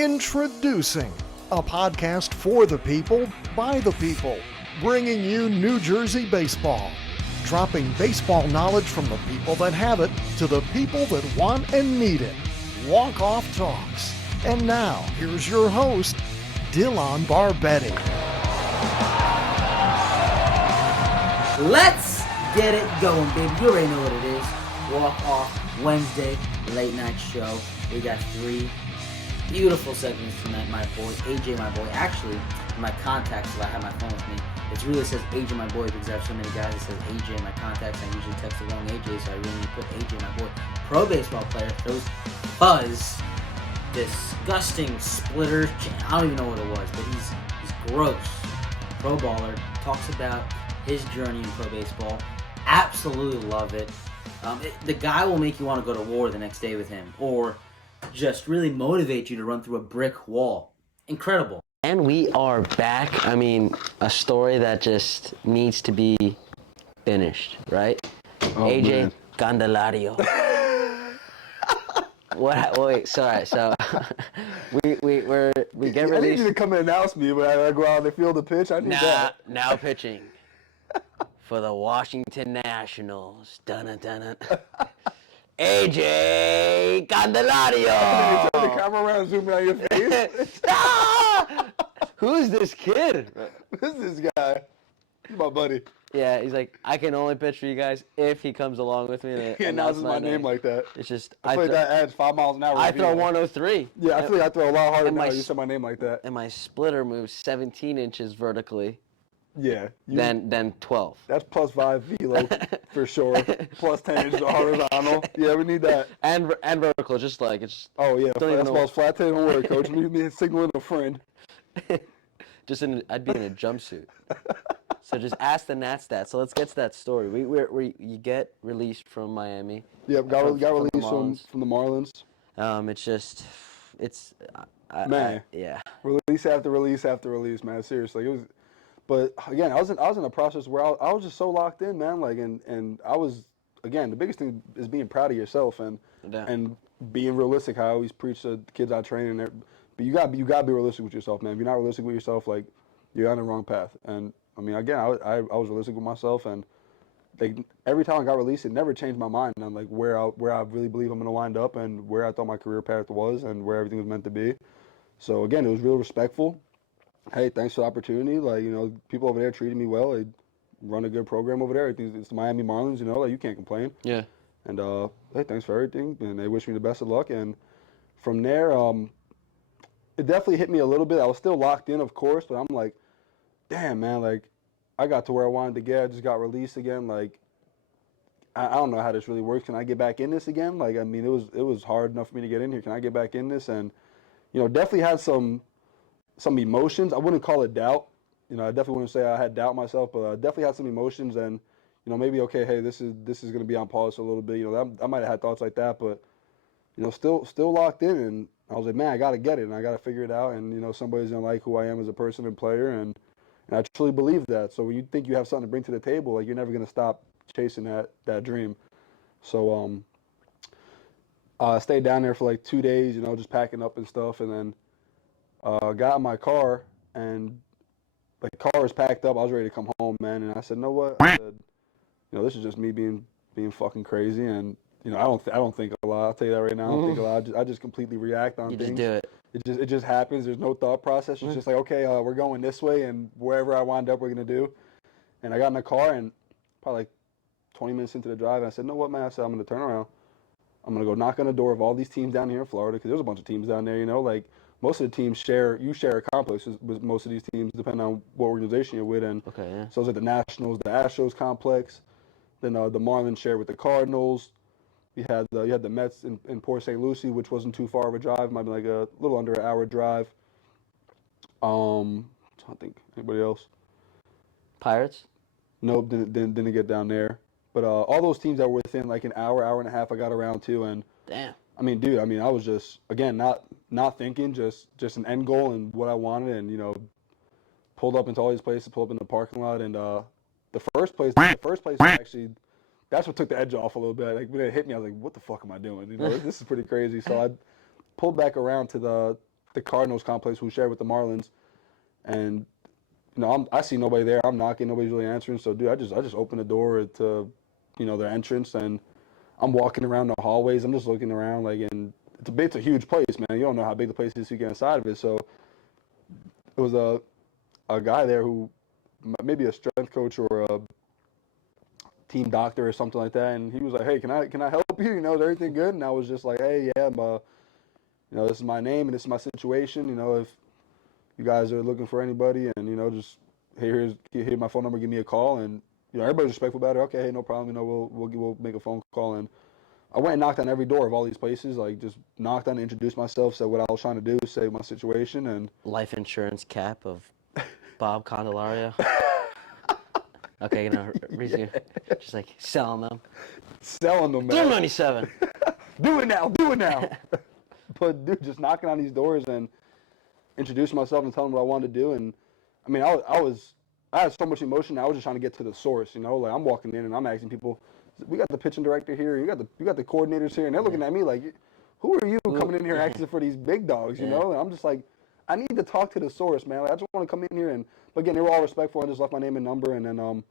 Introducing a podcast for the people, by the people, bringing you New Jersey baseball, dropping baseball knowledge from the people that have it to the people that want and need it. Walk-off talks. And now, here's your host, Dylan Barbetti. Let's get it going, baby. You already know what it is. Walk-off Wednesday late night show. We got 3 beautiful segments tonight, my boy, AJ, my boy. Actually, my contacts, so I have my phone with me. It really says AJ, my boy, because I have so many guys that says AJ in my contacts. I usually text the wrong AJ, so I really need to put AJ, my boy. Pro baseball player, those buzz, disgusting splitter. I don't even know what it was, but he's gross. Pro baller, talks about his journey in pro baseball. Absolutely love it. The guy will make you want to go to war the next day with him, or just really motivate you to run through a brick wall. Incredible. And we are back. I mean, a story that just needs to be finished, right? Oh, AJ man. Candelario. What? Wait, sorry. So we get I need released. you to come and announce me when I go out on the field to pitch. I need that. Now pitching for the Washington Nationals. Dun-dun-dun-dun. AJ Candelario. Turn the camera around, zoom in on your face. Ah! Who's this kid? Who's this guy? He's my buddy. Yeah, he's like, I can only pitch for you guys if he comes along with me. He announces my name like that. It's just I feel like that adds 5 miles an hour. I throw 103. Yeah, I feel like I throw a lot harder And now. my You said my name like that. And my splitter moves 17 inches vertically. Yeah. Than 12. That's plus 5 velo for sure. Plus 10 inches horizontal. Yeah, we need that. And vertical, just like it's. Oh yeah, Don't even that's know. why flat tail don't work, coach. Me signaling a friend. I'd be in a jumpsuit. So just ask the Nats that. So let's get to that story. You get released from Miami. Yep, got released Marlins. from the Marlins. Man. Yeah. Release after release after release, man. Seriously, it was. But again, I was in a process where I was just so locked in, man. Like, and I was, again, the biggest thing is being proud of yourself and being realistic. I always preach to the kids I train, but you gotta be realistic with yourself, man. If you're not realistic with yourself, like, you're on the wrong path. And I mean, again, I was realistic with myself, and every time I got released, it never changed my mind on like where I really believe I'm gonna wind up and where I thought my career path was and where everything was meant to be. So again, it was real respectful. Hey, thanks for the opportunity. Like, you know, people over there treated me well. They run a good program over there. It's the Miami Marlins, you know, like, you can't complain. Yeah. And hey, thanks for everything. And they wish me the best of luck. And from there, it definitely hit me a little bit. I was still locked in, of course, but I'm like, damn, man, like, I got to where I wanted to get. I just got released again. Like, I don't know how this really works. Can I get back in this again? Like, I mean, it was hard enough for me to get in here. Can I get back in this? And, you know, definitely had some emotions. I wouldn't call it doubt. You know, I definitely wouldn't say I had doubt myself, but I definitely had some emotions. And, you know, maybe, okay, hey, this is going to be on pause a little bit. You know, I might have had thoughts like that, but, you know, still locked in. And I was like, man, I got to get it, and I got to figure it out. And, you know, somebody's going to like who I am as a person and player. And I truly believe that. So when you think you have something to bring to the table, like, you're never going to stop chasing that dream. So I stayed down there for like 2 days, you know, just packing up and stuff. And then got in my car, and the car was packed up. I was ready to come home, man. And I said, "No what?" I said, "You know, this is just me being fucking crazy." And you know, I don't think a lot. I'll tell you that right now. I don't think a lot. I just completely react on things. You just do it. It just happens. There's no thought process. It's just like, okay, we're going this way, and wherever I wind up, we're gonna do. And I got in the car, and probably like 20 minutes into the drive, and I said, "No what, man?" I said, "I'm gonna turn around. I'm gonna go knock on the door of all these teams down here in Florida, because there's a bunch of teams down there, you know, like." Most of the teams share a complex with most of these teams, depending on what organization you're with. And okay, yeah. So it's like the Nationals, the Astros complex. Then the Marlins share with the Cardinals. You had the Mets in Port St. Lucie, which wasn't too far of a drive. Might be like a little under an hour drive. I think anybody else. Pirates? Nope, didn't get down there. But all those teams that were within like an hour and a half, I got around to. And damn. I mean, dude, I was just, again, not thinking, just an end goal and what I wanted, and, you know, pulled up into all these places, pulled up in the parking lot, and the first place actually, that's what took the edge off a little bit. Like, when it hit me, I was like, what the fuck am I doing? You know, this is pretty crazy. So I pulled back around to the the Cardinals complex we share with the Marlins, and I see nobody there. I'm knocking, nobody's really answering. So, dude, I just open the door to, their entrance, and I'm walking around the hallways. I'm just looking around, and it's a huge place, man. You don't know how big the place is till you get inside of it. So, it was a guy there who maybe a strength coach or a team doctor or something like that, and he was like, "Hey, can I help you? Is everything good?" And I was just like, "Hey, yeah, this is my name and this is my situation. If you guys are looking for anybody, and just here's my phone number, give me a call." And everybody's respectful about it. Okay, hey, no problem. We'll make a phone call. And I went and knocked on every door of all these places, just knocked on, introduced myself, said what I was trying to do, say my situation, and life insurance cap of Bob Candelario. Okay, resume. Yeah. Just selling them. Selling them, man. 397. Do it now. But dude, just knocking on these doors and introducing myself and telling them what I wanted to do. And I mean, I had so much emotion. I was just trying to get to the source. I'm walking in and I'm asking people, we got the pitching director here, you got the coordinators here, and they're looking at me like, who are you coming in here asking for these big dogs? And I'm just like, I need to talk to the source, man. I just want to come in here but again, they were all respectful and just left my name and number. And then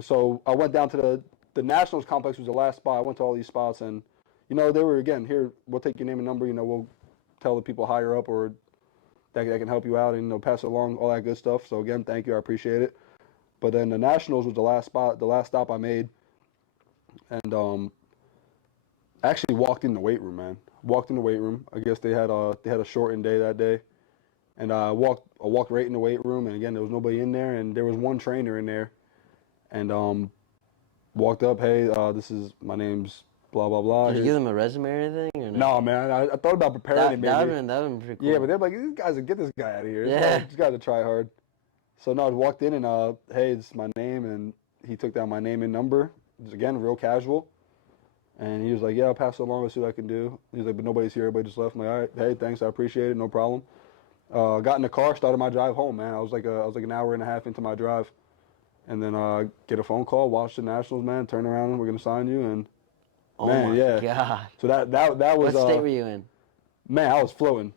so I went down to the Nationals complex was the last spot. I went to all these spots, and they were, again, here, we'll take your name and number. We'll tell the people higher up or that can help you out and pass it along, all that good stuff. So again, thank you, I appreciate it. But then the Nationals was the last stop I made, and I actually walked in the weight room, man. Walked in the weight room. I guess they had a shortened day that day, and I walked right in the weight room, and again, there was nobody in there, and there was one trainer in there, and walked up, hey, my name's blah blah blah. Did you give them a resume or anything? Or no, man. I thought about preparing it. Maybe that would have been pretty cool. Yeah, but they're like, get this guy out of here. Yeah, these guys are try hard. So no, I walked in and hey, this is my name, and he took down my name and number. Just, again, real casual. And he was like, yeah, I'll pass it along. Let's see what I can do. He's like, but nobody's here. Everybody just left. I'm like, all right, hey, thanks. I appreciate it. No problem. Got in the car, started my drive home, man. I was like an hour and a half into my drive. And then get a phone call, watch the Nationals, man, turn around, we're going to sign you. And, oh man, my yeah. God. So that was... What state were you in? Man, I was floating.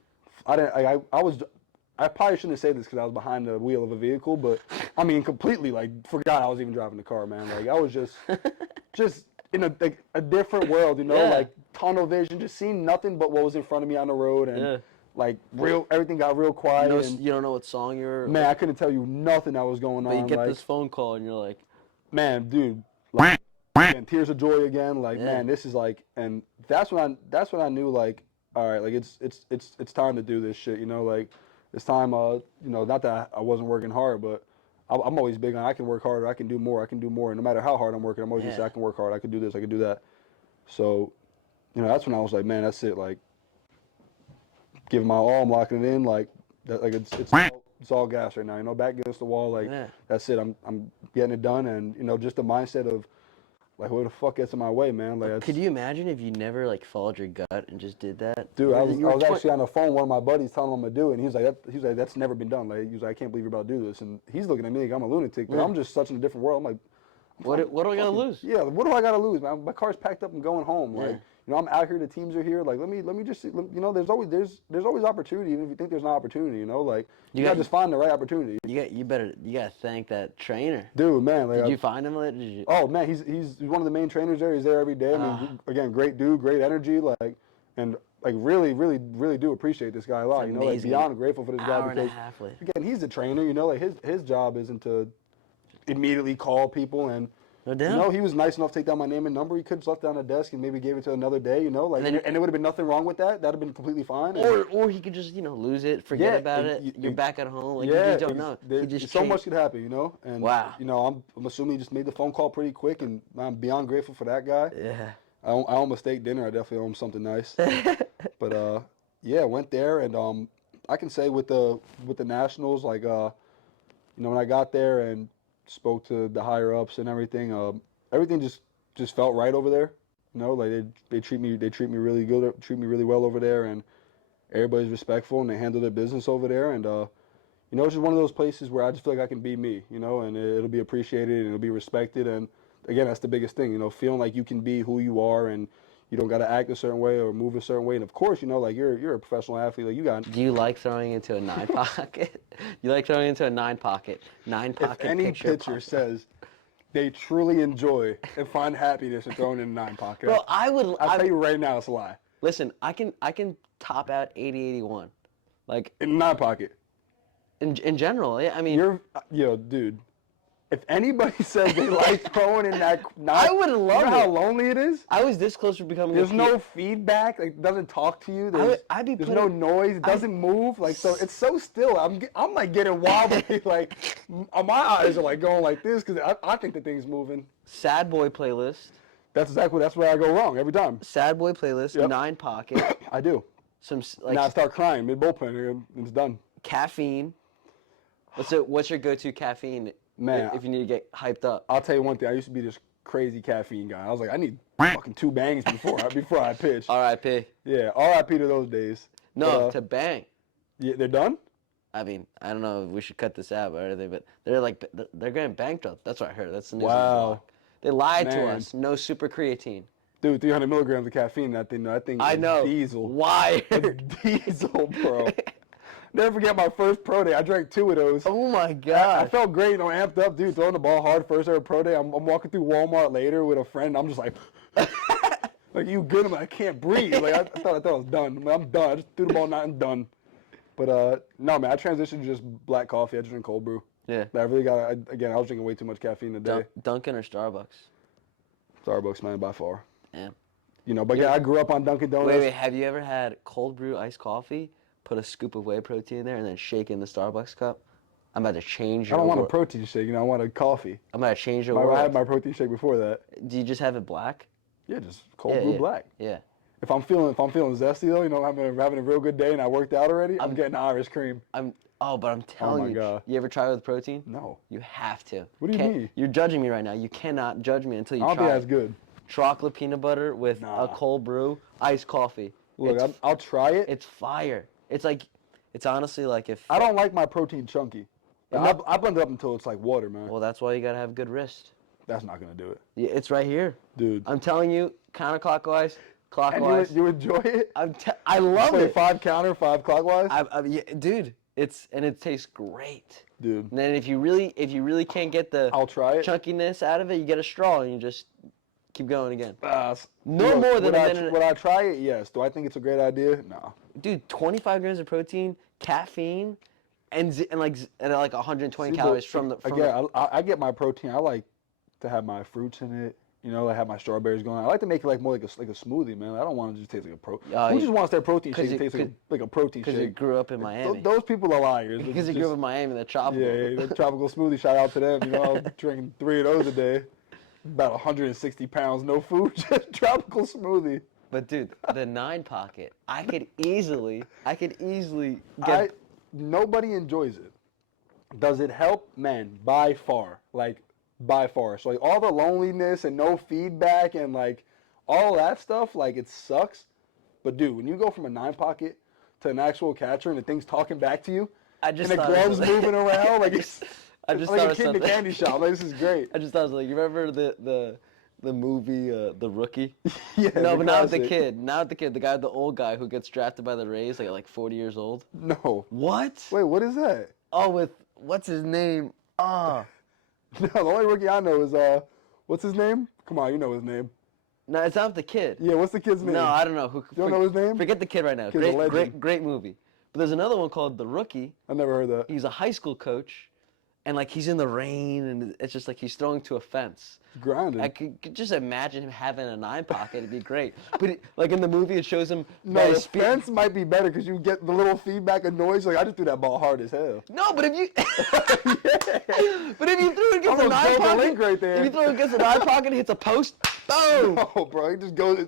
I probably shouldn't say this because I was behind the wheel of a vehicle, but, I mean, completely, forgot I was even driving the car, man. I was just in a different world, Yeah. Tunnel vision, just seeing nothing but what was in front of me on the road, and everything got real quiet. You don't know what song you're... Man, I couldn't tell you nothing that was going on. But you get this phone call and you're like... Man, dude, and tears of joy again, man, this is and that's when I knew, all right, it's time to do this shit, it's time, not that I wasn't working hard, but I'm always big on I can work harder, I can do more, and no matter how hard I'm working, I'm always gonna say I can work hard, I can do this, I can do that. So, that's when I was like, man, that's it, giving my all, I'm locking it in, it's all gas right now, back against the wall, that's it, I'm getting it done, and just the mindset of who the fuck gets in my way, man. Could you imagine if you never followed your gut and just did that? Dude, I was actually on the phone with one of my buddies telling him I'm gonna do it, and he's like, that's never been done. He was like, I can't believe you're about to do this, and he's looking at me like I'm a lunatic, but I'm just such in a different world. I'm like, what do I gotta lose? Yeah, what do I gotta lose, man? My car's packed up and going home. I'm out here. The teams are here. Let me just see. There's always opportunity, even if you think there's no opportunity. You gotta just find the right opportunity. You gotta thank that trainer. Dude, man. Did you find him? Oh man, he's one of the main trainers there. He's there every day. I mean, again, great dude, great energy. Really, really, really do appreciate this guy a lot. Beyond grateful for this guy because again, he's the trainer. His job isn't to immediately call people and. No doubt. He was nice enough to take down my name and number. He could have left it on the desk and maybe gave it to another day, and there would have been nothing wrong with that. That would have been completely fine. Or he could just, lose it, forget about it. You're back at home. You just don't know. So much could happen, And, wow. I'm assuming he just made the phone call pretty quick, and I'm beyond grateful for that guy. Yeah. I owe him a steak dinner. I definitely owe him something nice. But, went there, and I can say with the Nationals, when I got there and spoke to the higher ups and everything. Everything just felt right over there. They treat me really good, treat me really well over there, and everybody's respectful and they handle their business over there. And it's just one of those places where I just feel like I can be me, and it'll be appreciated and it'll be respected. And again, that's the biggest thing, feeling like you can be who you are and You don't got to act a certain way or move a certain way. And of course, you know, like you're a professional athlete. Like you got. Do you like throwing into a 9 pocket? You like throwing into a 9 pocket? If any picture pitcher pocket. says they truly enjoy and find happiness in throwing in a 9 pocket, Bro, I'll tell you right now, it's a lie. Listen, I can top out 80-81. Like In a 9 pocket. in general, yeah. I mean, Dude. If anybody says they like throwing in that 9, I would love you know how it. lonely it is? I was this close to becoming There's a no feedback. Like, it doesn't talk to you. I'd be there's putting- no noise. It doesn't move. Like, so it's so still. I'm like getting wobbly. Like, my eyes are like going like this because I think the thing's moving. sad boy playlist. That's where I go wrong every time. Sad boy playlist, Yep. 9 pocket, I do. some Now I start crying mid bullpen and it's done. caffeine. What's your go-to caffeine? Man, if you need to get hyped up. I'll tell you one thing. I used to be this crazy caffeine guy. I was like, I need fucking 2 bangs before I pitch. R.I.P. Yeah, R.I.P. to those days. No, But, to bang. yeah, they're done. I mean, I don't know if we should cut this out or anything, but they're getting bankrupt. That's what I heard. That's the news. on the Wow. block. They lied to Man. us. No super creatine. Dude, 300 milligrams of caffeine. That thing I is know. diesel. Why? Diesel, bro. Never forget my first pro day. I drank 2 of those. Oh my I god. felt great, amped up, dude, throwing the ball hard first ever pro day. I'm walking through Walmart later with a friend. I'm just like, like, you good? I'm like, I can't breathe. Like, I thought I was done. I'm done. I just threw the ball, not and done. But no, man, I transitioned to just black coffee. I just drink cold brew. Yeah. I really got. Again, I was drinking way too much caffeine a day. Dunkin' or Starbucks? Starbucks, man, by far. Yeah. You know, but yeah, I grew up on Dunkin' Donuts. Wait. Have you ever had cold brew iced coffee? Put a scoop of whey protein in there and then shake in the Starbucks cup. I'm about to change I your don't want a world. protein shake. You know, I want a coffee. I'm about to change your I world. had my protein shake before that. Do you just have it black? Yeah, just cold brew black. Yeah. If I'm feeling zesty though, you know, I'm having a real good day and I worked out already, I'm getting Irish cream. But I'm telling my you. God. You ever try with protein? No. You have to. What do you mean? You're judging me right now. You cannot judge me until you I don't try think it. that's good. Chocolate peanut butter with a cold brew, iced coffee. Look, I'll try it. It's fire. It's honestly like if. I don't like my protein chunky. I blend it up until it's like water, man. Well, that's why you gotta have good wrist. That's not gonna do it, Yeah, it's right here. dude. I'm telling you, counterclockwise, And clockwise. you enjoy it? I love Play it. 5 counter, 5 clockwise, Yeah, dude, it tastes great. dude. And then if you really can't get the I'll try it. chunkiness out of it, you get a straw and you just keep going again. No Look, more than would a I- minute. Would I try it? Yes. Do I think it's a great idea? No. Dude, 25 grams of protein, caffeine, and like 120 See, calories but from the. again, I get my protein. I like to have my fruits in it. You know, I have my strawberries going. I like to make it like more like a smoothie, man. I don't want to just taste like a pro. Who just wants their protein shake to taste like a protein shake? Because you grew up in Miami. Those people are liars. Because you grew up in Miami, the tropical. Yeah, the tropical smoothie. Shout out to them. You know, I was drinking 3 of those a day. About 160 pounds, no food, just tropical smoothie. But dude, the 9 pocket, I could easily get. Nobody enjoys it. Does it help? Man, by far. Like, by far. So, like, all the loneliness and no feedback and, like, all that stuff, like, it sucks. But, dude, when you go from a 9 pocket to an actual catcher and the thing's talking back to you, and the gloves moving around, like, it's I just like thought a of kid in the something. candy shop. Like, this is great. I just thought, like, you remember the movie The Rookie? Yeah, No, the but not with the classic. kid. Not with the kid. The guy, the old guy who gets drafted by the Rays, like 40 years old. No. What? Wait, what is that? Oh, with what's his name? No, the only rookie I know is, what's his name? Come on, you know his name. No, it's not the kid. Yeah, what's the kid's name? No, I don't know. Who? You don't know his name? Forget the kid right now. Kid's a Great legend. movie. But there's another one called The Rookie. I never heard that. He's a high school coach, and like he's in the rain, and it's just like he's throwing to a fence. Grinding. I could just imagine him having a 9 pocket. It'd be great. But like in the movie, it shows him. No, by the his speed- fence might be better because you get the little feedback of noise. Like, I just threw that ball hard as hell. No, but if you, but if you threw it against a Almost 9 broke the pocket, link right there. if you throw it against a 9 pocket, and hits a post, boom. No, bro, it just goes.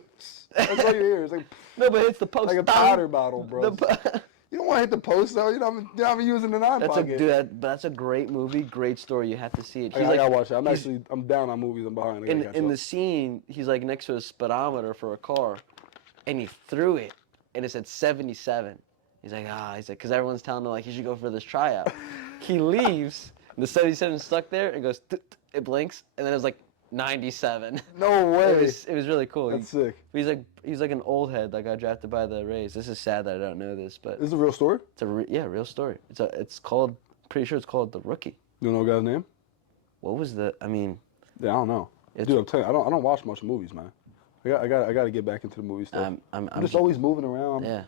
That's all you hear. It's like, No, but it hits the post. like a boom. powder bottle, bro. The, You don't want to hit the post, though. You know, I'm using the 9 that's a pocket. that's a great movie, great story. You have to see it. I gotta watch it. I'm down on movies. I'm behind. I gotta catch in up. the scene, he's like next to a speedometer for a car, and he threw it, and it said 77. He's like, because everyone's telling him like he should go for this tryout. He leaves, and the 77 is stuck there, and goes, it blinks, and then it's like 97. No way. It was really cool. That's sick. He's like an old head that got drafted by the Rays. This is sad that I don't know this, but This is a real story? it's a real story. It's called, pretty sure it's called The Rookie. You know the guy's name? What was the? I mean, Yeah, I don't know. Dude, I'm telling you, I don't watch much movies, man. I got to get back into the movie stuff. I'm just always moving around. Yeah.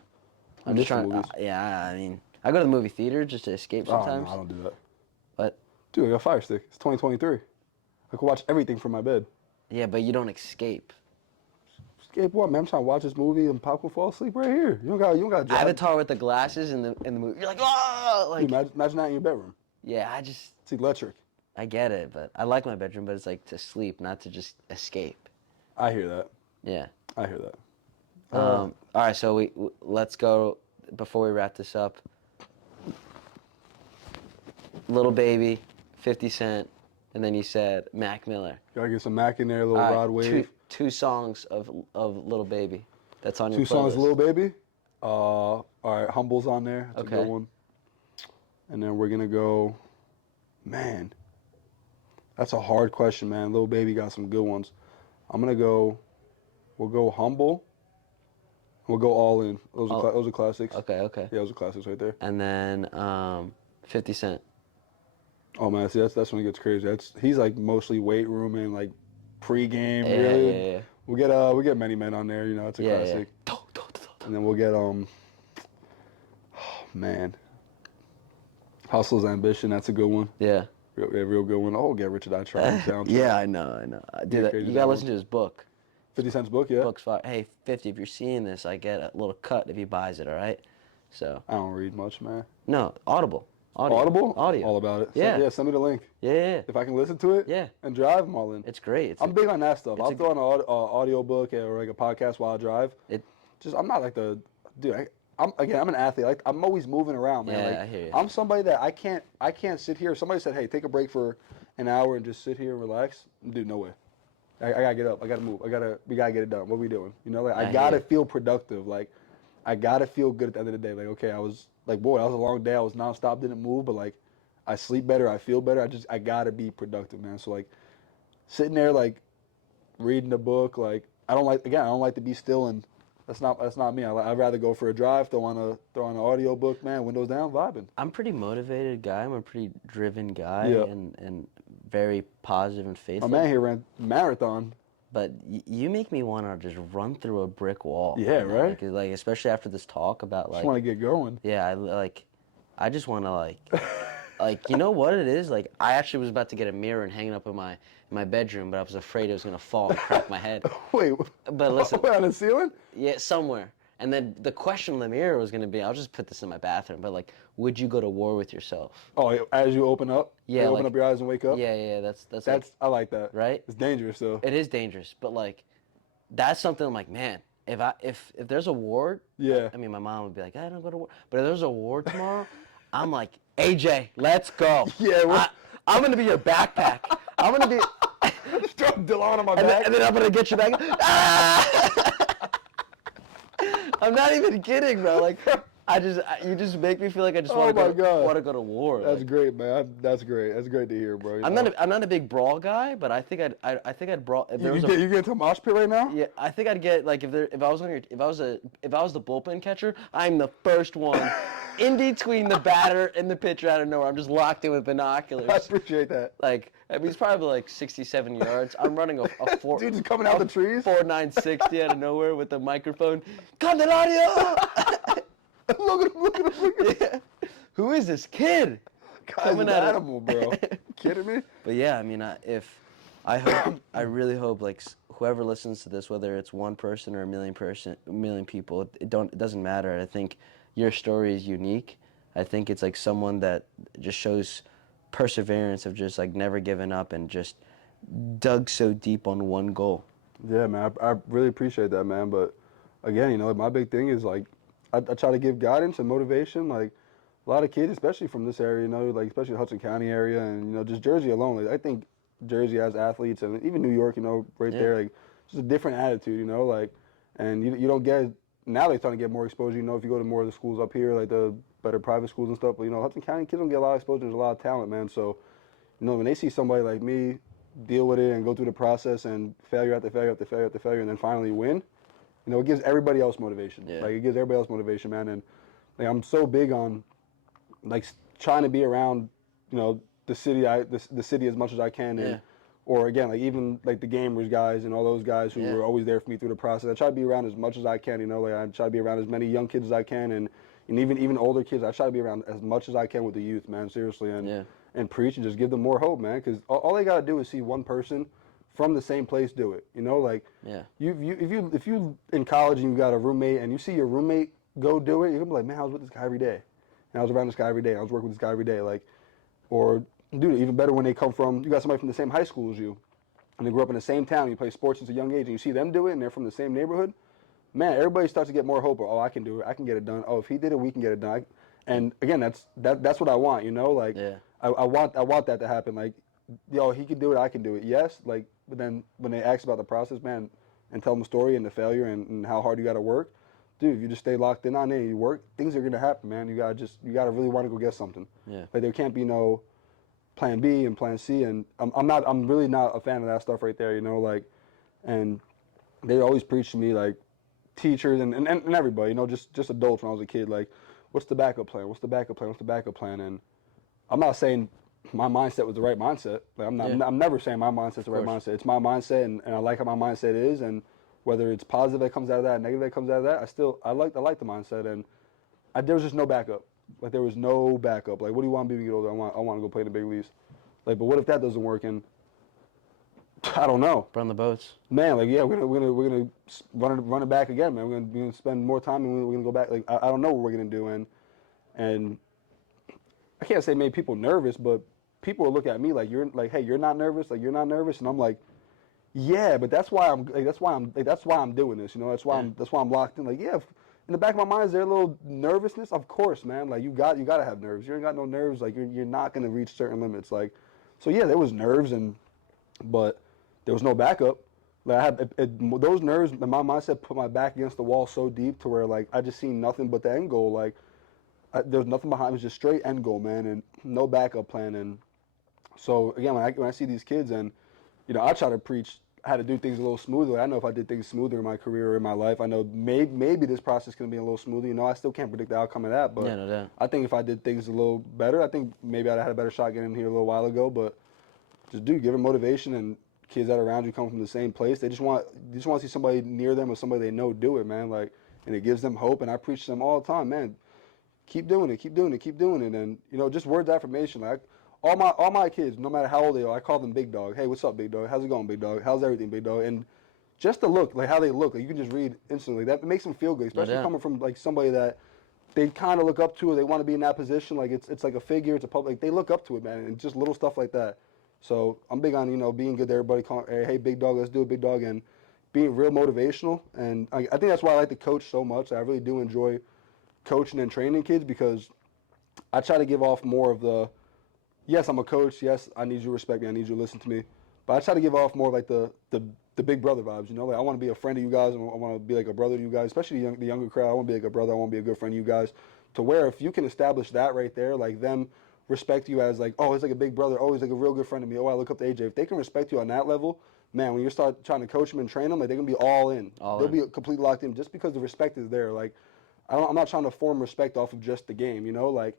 I'm just trying. Yeah, I mean, I go to the movie theater just to escape sometimes. Oh, no, I don't do that. But dude, I got a Fire Stick. It's 2023. I can watch everything from my bed. yeah, but you don't escape. Escape what, man? I'm trying to watch this movie and popcorn fall asleep right here. You don't got. Avatar with the glasses in the movie. You're like, oh, like. Dude, imagine that in your bedroom. Yeah, It's electric. I get it, but I like my bedroom, but it's like to sleep, not to just escape. I hear that. Yeah. I hear that. All right, so let's go before we wrap this up. Little Baby, 50 Cent, and then you said Mac Miller. Gotta get some Mac in there, a little Rod Wave. Two songs of Little Baby. That's on your playlist. 2 songs, Little Baby. All right, Humble's on there. That's a good one. And then we're gonna go. Man, that's a hard question, man. Little Baby got some good ones. I'm gonna go. We'll go Humble. We'll go All In. Those are classics. Okay. Yeah, those are classics right there. And then 50 Cent. Oh man, see that's when it gets crazy. He's like mostly weight room and like pregame. Yeah, really. yeah. We get Many Men on there. You know, it's a classic. Yeah. And then we'll get oh man, Hustle's Ambition. That's a good one. Yeah. Real good one. Oh, Get Rich or Die Trying. Yeah, I know. Dude, you gotta listen to his book. 50 Cent's book, yeah. Book's fire. Hey, 50, if you're seeing this, I get a little cut if he buys it, all right? So. I don't read much, man. No, Audible. Audible? Audio. All about it. Yeah. Send me the link. Yeah. If I can listen to it. Yeah. And drive, I'm all in. It's great. I'm big on that stuff. I'll throw on an audio book or like a podcast while I drive. I'm not like dude. I'm an athlete. I'm always moving around, man. Yeah, like, I hear you. I'm somebody that I can't sit here. If somebody said, hey, take a break for an hour and just sit here and relax. Dude, no way. I gotta get up. I gotta move. We gotta get it done. What are we doing? You know, like I gotta feel productive. Like I gotta feel good at the end of the day. Like, okay, I was like, boy, that was a long day. I was nonstop, didn't move, but like I sleep better, I feel better. I gotta be productive, man. So like sitting there like reading a book, like I don't like to be still, and that's not me. I'd rather go for a drive, throw on an audio book, man, windows down, vibing. I'm a pretty motivated guy. I'm a pretty driven guy, Yeah. and very positive and faithful. My man here ran marathon. But you make me want to just run through a brick wall. Yeah, right? Like especially after this talk about like. Just want to get going. Yeah, I just want to like you know what it is? Like I actually was about to get a mirror and hang it up in my bedroom, but I was afraid it was gonna fall and crack my head. Wait. But listen. On the ceiling? Yeah, somewhere. And then the question on the mirror was gonna be, I'll just put this in my bathroom, but like, would you go to war with yourself? Oh, as you open up? Yeah. You open up your eyes and wake up? Yeah, that's like, I like that. right? It's dangerous though. It is dangerous, but like, that's something I'm like, man, if there's a war, Yeah. I mean, my mom would be like, I don't go to war, but if there's a war tomorrow, I'm like, AJ, let's go. Yeah. I'm gonna be your backpack. I'm gonna be. Just throw Dylan on my back. And then I'm gonna get you back. Ah! I'm not even kidding, bro. Like, you just make me feel like I just want to go to war. That's like, great, man. That's great. That's great to hear, bro. I'm not a big brawl guy, but I think I'd brawl. If there was you get into a mosh pit right now? Yeah, I think I'd get like if I was the bullpen catcher, I'm the first one in between the batter and the pitcher out of nowhere. I'm just locked in with binoculars. I appreciate that. Like, I mean, it's probably like 67 yards. I'm running a four. Dude, just coming out the trees. 4.960 out of nowhere with a microphone. Candelario! Look at him. Yeah. Who is this kid? Guy's an animal, bro. Kidding me? But yeah, I mean, I really hope like whoever listens to this, whether it's one person or a million people, it doesn't matter. I think your story is unique. I think it's like someone that just shows perseverance of just like never giving up and just dug so deep on one goal. Yeah, man. I really appreciate that, man. But again, you know, my big thing is like I try to give guidance and motivation. Like a lot of kids, especially from this area, you know, like especially the Hudson County area, and you know, just Jersey alone. Like I think Jersey has athletes, and even New York, you know, right there, like just a different attitude, you know, like, and you don't get now they're trying to get more exposure. You know, if you go to more of the schools up here, like the better private schools and stuff, but you know, Hudson County kids don't get a lot of exposure. There's a lot of talent, man. So, you know, when they see somebody like me, deal with it and go through the process and failure after failure after failure after failure, and then finally win, you know, it gives everybody else motivation. Yeah. Like, it gives everybody else motivation, man. And like, I'm so big on like trying to be around, you know, the city as much as I can, and or again, like even like the gamers guys and all those guys who were always there for me through the process. I try to be around as much as I can, you know, like I try to be around as many young kids as I can, and even older kids. I try to be around as much as I can with the youth, man, seriously, and preach and just give them more hope, man, because all they gotta do is see one person from the same place do it, you know, like if you in college and you got a roommate and you see your roommate go do it, you're gonna be like, man, I was with this guy every day, and I was around this guy every day, I was working with this guy every day, like, or dude, even better when they come from, you got somebody from the same high school as you, and they grew up in the same town, you play sports since a young age, and you see them do it, and they're from the same neighborhood, man, everybody starts to get more hope. Oh, I can do it. I can get it done. Oh, if he did it, we can get it done. And again, that's what I want, you know, like, I want that to happen. Like, yo, he can do it, I can do it. Yes, like, but then when they ask about the process, man, and tell them the story and the failure and how hard you got to work, dude, if you just stay locked in on it and you work, things are gonna happen, man. You gotta really want to go get something. Yeah. Like, there can't be no plan B and plan C, and I'm really not a fan of that stuff right there, you know, like, and they always preach to me, like, teachers and everybody, you know, just adults when I was a kid, like, what's the backup plan? What's the backup plan? What's the backup plan? And I'm not saying my mindset was the right mindset. Like, I'm never saying my mindset's the right mindset. It's my mindset, and I like how my mindset is, and whether it's positive that comes out of that, negative that comes out of that, I like the mindset, and there was just no backup. Like, there was no backup. Like, what do you want to be when you get older? I want to go play in the big leagues. Like, but what if that doesn't work? And I don't know. Burn the boats. Man, like, yeah, we're gonna run it back again, man. We're gonna spend more time, and we're gonna go back. Like, I don't know what we're gonna do, and I can't say make people nervous, but people will look at me like, you're like, hey, you're not nervous, like, you're not nervous, and I'm like, yeah, but that's why I'm doing this, you know. That's why I'm locked in. Like, yeah, in the back of my mind is there a little nervousness? Of course, man. Like, you gotta have nerves. You ain't got no nerves, like, you're not gonna reach certain limits. Like, so yeah, there was nerves, but there was no backup. Like, I had those nerves, and my mindset put my back against the wall so deep to where, like, I just seen nothing but the end goal. Like, there was nothing behind. It was just straight end goal, man, and no backup plan. And so again, when I see these kids, and you know, I try to preach how to do things a little smoother. I know if I did things smoother in my career or in my life, I know maybe this process can be a little smoother. You know, I still can't predict the outcome of that, but no doubt. I think if I did things a little better, I think maybe I'd have had a better shot getting in here a little while ago. But just give them motivation, and kids that are around you come from the same place. They just want to see somebody near them or somebody they know do it, man. Like, and it gives them hope. And I preach to them all the time, man. Keep doing it, keep doing it, keep doing it, and you know, just words of affirmation. Like, all my kids, no matter how old they are, I call them Big Dog. Hey, what's up, Big Dog? How's it going, Big Dog? How's everything, Big Dog? And just the look, like how they look, like you can just read instantly. That makes them feel good, especially coming from like somebody that they kind of look up to, or they want to be in that position. Like, it's like a figure, it's a public. They look up to it, man, and just little stuff like that. So I'm big on, you know, being good to everybody. Calling, hey, Big Dog, let's do it, Big Dog, and being real motivational. And I think that's why I like to coach so much. I really do enjoy coaching and training kids, because I try to give off more of the, yes, I'm a coach. Yes, I need you to respect me. I need you to listen to me. But I try to give off more like the big brother vibes. You know, like, I want to be a friend of you guys. I want to be like a brother to you guys, especially the younger crowd. I want to be like a brother. I want to be a good friend to you guys. To where if you can establish that right there, like them respect you as like, oh, he's like a big brother. Oh, he's like a real good friend to me. Oh, I look up to AJ. If they can respect you on that level, man, when you start trying to coach them and train them, like, they're gonna be all in. They'll be completely locked in just because the respect is there. Like, I'm not trying to form respect off of just the game. You know, like.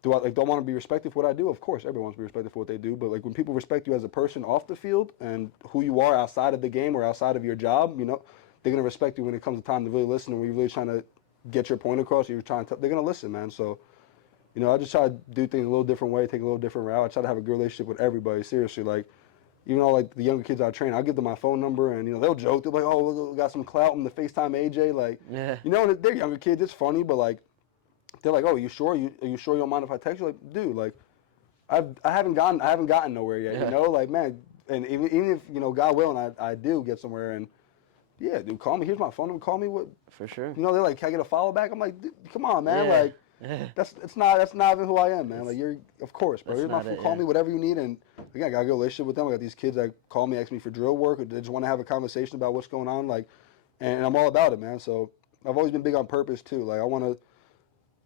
Do I don't want to be respected for what I do? Of course, everyone wants to be respected for what they do. But like, when people respect you as a person off the field and who you are outside of the game or outside of your job, you know, they're gonna respect you when it comes to time to really listen, and when you're really trying to get your point across. They're gonna listen, man. So, you know, I just try to do things a little different way, take a little different route. I try to have a good relationship with everybody. Seriously, like, even all like the younger kids I train, I'll give them my phone number, and you know, they'll joke. They're like, "Oh, we got some clout in the FaceTime AJ." Like, you know, they're younger kids. It's funny, but like. They're like, oh, you sure? Are you sure you don't mind if I text you? Like, dude, like, I haven't gotten nowhere yet, you know? Like, man, and even if, you know, God willing, I do get somewhere, and yeah, dude, call me. Here's my phone number. Call me. What? For sure. You know, they're like, can I get a follow back? I'm like, dude, come on, man. Like, that's not even who I am, man. Like, of course, bro. Here's my phone. Call me whatever you need. And again, I got a good relationship with them. I got these kids that call me, ask me for drill work, or they just want to have a conversation about what's going on. Like, and I'm all about it, man. So I've always been big on purpose too. Like, I want to.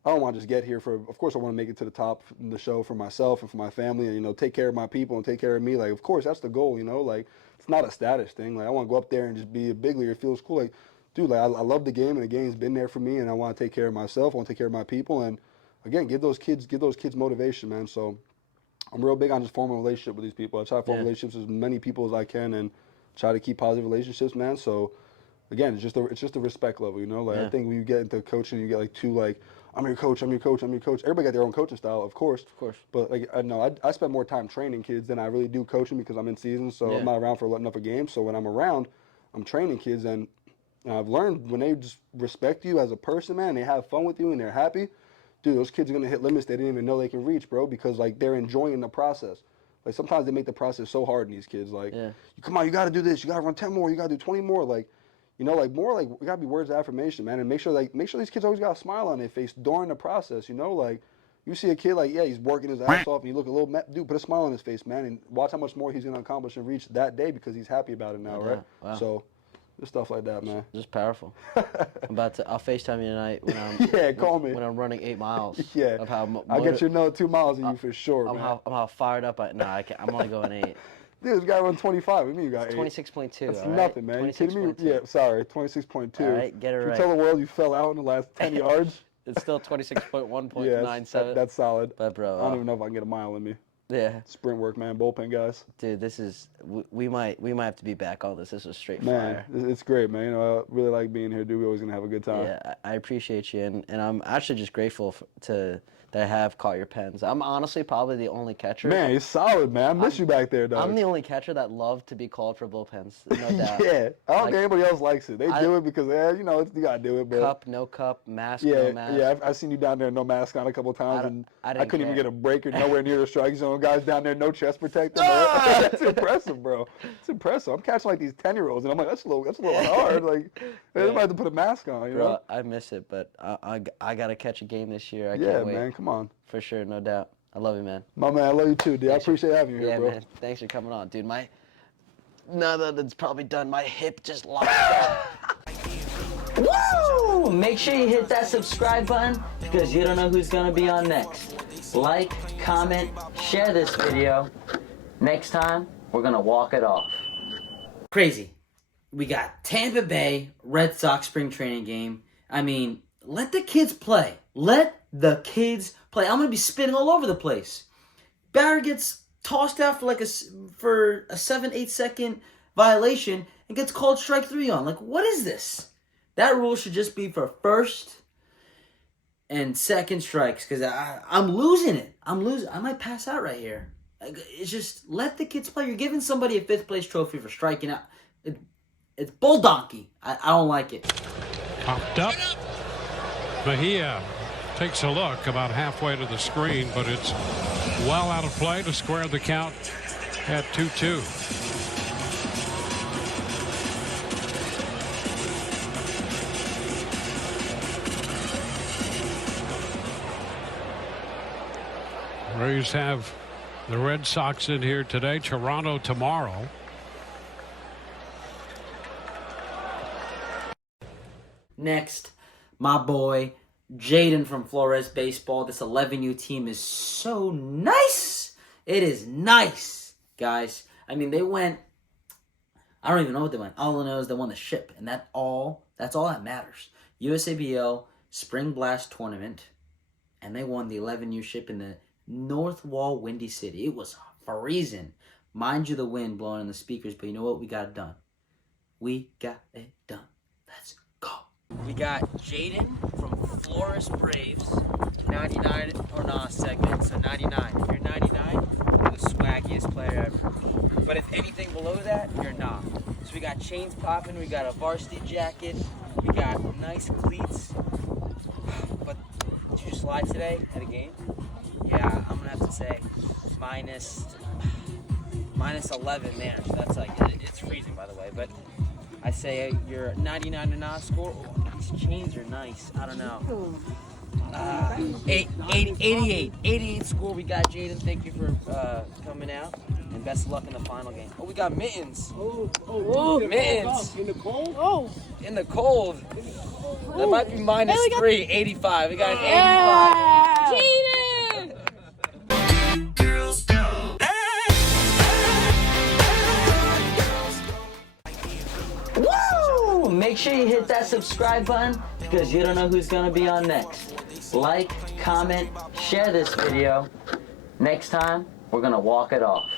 I don't want to just get here for. Of course, I want to make it to the top in the show for myself and for my family, and take care of my people and take care of me. Like, of course, that's the goal. Like, it's not a status thing. Like, I want to go up there and just be a big leaguer. It feels cool. Like, dude, like I love the game, and the game's been there for me, and I want to take care of myself. I want to take care of my people, and again, give those kids motivation, man. So I'm real big on just forming a relationship with these people. I try to form relationships with as many people as I can, and try to keep positive relationships, man. So again, it's just a respect level, Like I think when you get into coaching, you get like two like, I'm your coach, I'm your coach, I'm your coach. Everybody got their own coaching style, of course. Of course. But like I spend more time training kids than I really do coaching because I'm in season, so I'm not around for enough of games. So when I'm around, I'm training kids, and I've learned when they just respect you as a person, man, they have fun with you and they're happy, dude, those kids are gonna hit limits they didn't even know they can reach, bro, because like they're enjoying the process. Like sometimes they make the process so hard in these kids. Like, come on, you gotta do this, you gotta run 10 more, you gotta do 20 more, like. Like more like we gotta be words of affirmation, man, and make sure these kids always got a smile on their face during the process. Like you see a kid like he's working his ass off, and you look a little dude, put a smile on his face, man, and watch how much more he's gonna accomplish and reach that day because he's happy about it now, right? Wow. So just stuff like that, man. Just powerful. I'll FaceTime you tonight when I'm call me when I'm running 8 miles. Of how I'll get you another 2 miles of you for sure, I'm man. how fired up I can't. I'm only going 8. Dude, this guy run 25. What do you mean you got 8? 26.2. That's right? nothing, man. You kidding me? Yeah, sorry, 26.2. All right, get it right. You tell the world you fell out in the last 10 yards. It's still 26.1.97. Yeah, that's solid. But bro, I don't even know if I can get a mile in me. Yeah. Sprint work, man. Bullpen guys. Dude, this is we might have to be back on this. This was straight fire. Man, it's great, man. I really like being here, dude. We're always gonna have a good time. Yeah, I appreciate you, and I'm actually just grateful that I have caught your pens. I'm honestly probably the only catcher. Man, you're solid, man. I miss you back there, dog. I'm the only catcher that loved to be called for bullpens, no doubt. Yeah, I don't think anybody else likes it. They do it because, you gotta do it, bro. Cup, no cup, mask, no mask. Yeah, I've seen you down there, no mask on a couple times, and I couldn't even get a break or nowhere near the strike zone. Guys down there, no chest protector. That's impressive, bro. It's impressive. I'm catching like these 10-year-olds, and I'm like, that's a little hard. Like, everybody have to put a mask on, you know? Bro, I miss it, but I gotta catch a game this year. I can't wait. Man, come on. For sure, no doubt. I love you, man. My man, I love you too, dude. I appreciate having you here, bro. Man. Thanks for coming on, dude. Now that it's probably done, my hip just locked up. Woo! Make sure you hit that subscribe button because you don't know who's gonna be on next. Like, comment, share this video. Next time, we're gonna walk it off. Crazy. We got Tampa Bay Red Sox spring training game. I mean, let the kids play. Let the kids play. I'm going to be spitting all over the place. Batter gets tossed out for a 7-8 second violation and gets called strike 3 on. Like, what is this? That rule should just be for first and second strikes because I'm losing it. I might pass out right here. It's just let the kids play. You're giving somebody a 5th place trophy for striking out. It's bull donkey. I don't like it. Popped up. Mejia takes a look about halfway to the screen, but it's well out of play to square the count at 2-2. Rays have the Red Sox in here today, Toronto tomorrow. Next, my boy Jaiden from Flores Baseball. This 11U team is so nice. It is nice, guys. I mean, they went, I don't even know what they went. All I know is they won the ship, and that's all that matters. USABL Spring Blast Tournament, and they won the 11U ship in the North Wall Windy City. It was freezing. Mind you, the wind blowing in the speakers, but you know what? We got it done. We got it done. Let's go. We got Jaiden from Flores Braves, 99 or not segment, so 99. If you're 99, you're the swaggiest player ever. But if anything below that, you're not. So we got chains popping, we got a varsity jacket, we got nice cleats. But did you slide today at a game? Yeah, I'm gonna have to say minus 11, man. That's like, it's freezing by the way, but I say your 99 to not score. Oh, these chains are nice. I don't know. 88 score. We got Jaiden. Thank you for coming out. And best of luck in the final game. Oh, we got mittens. Mittens. In the cold? Oh. In the cold. That might be minus Hey, we got- 3, 85. We got an 85. Yeah. Jaiden! Woo! Make sure you hit that subscribe button because you don't know who's going to be on next. Like, comment, share this video. Next time, we're going to walk it off.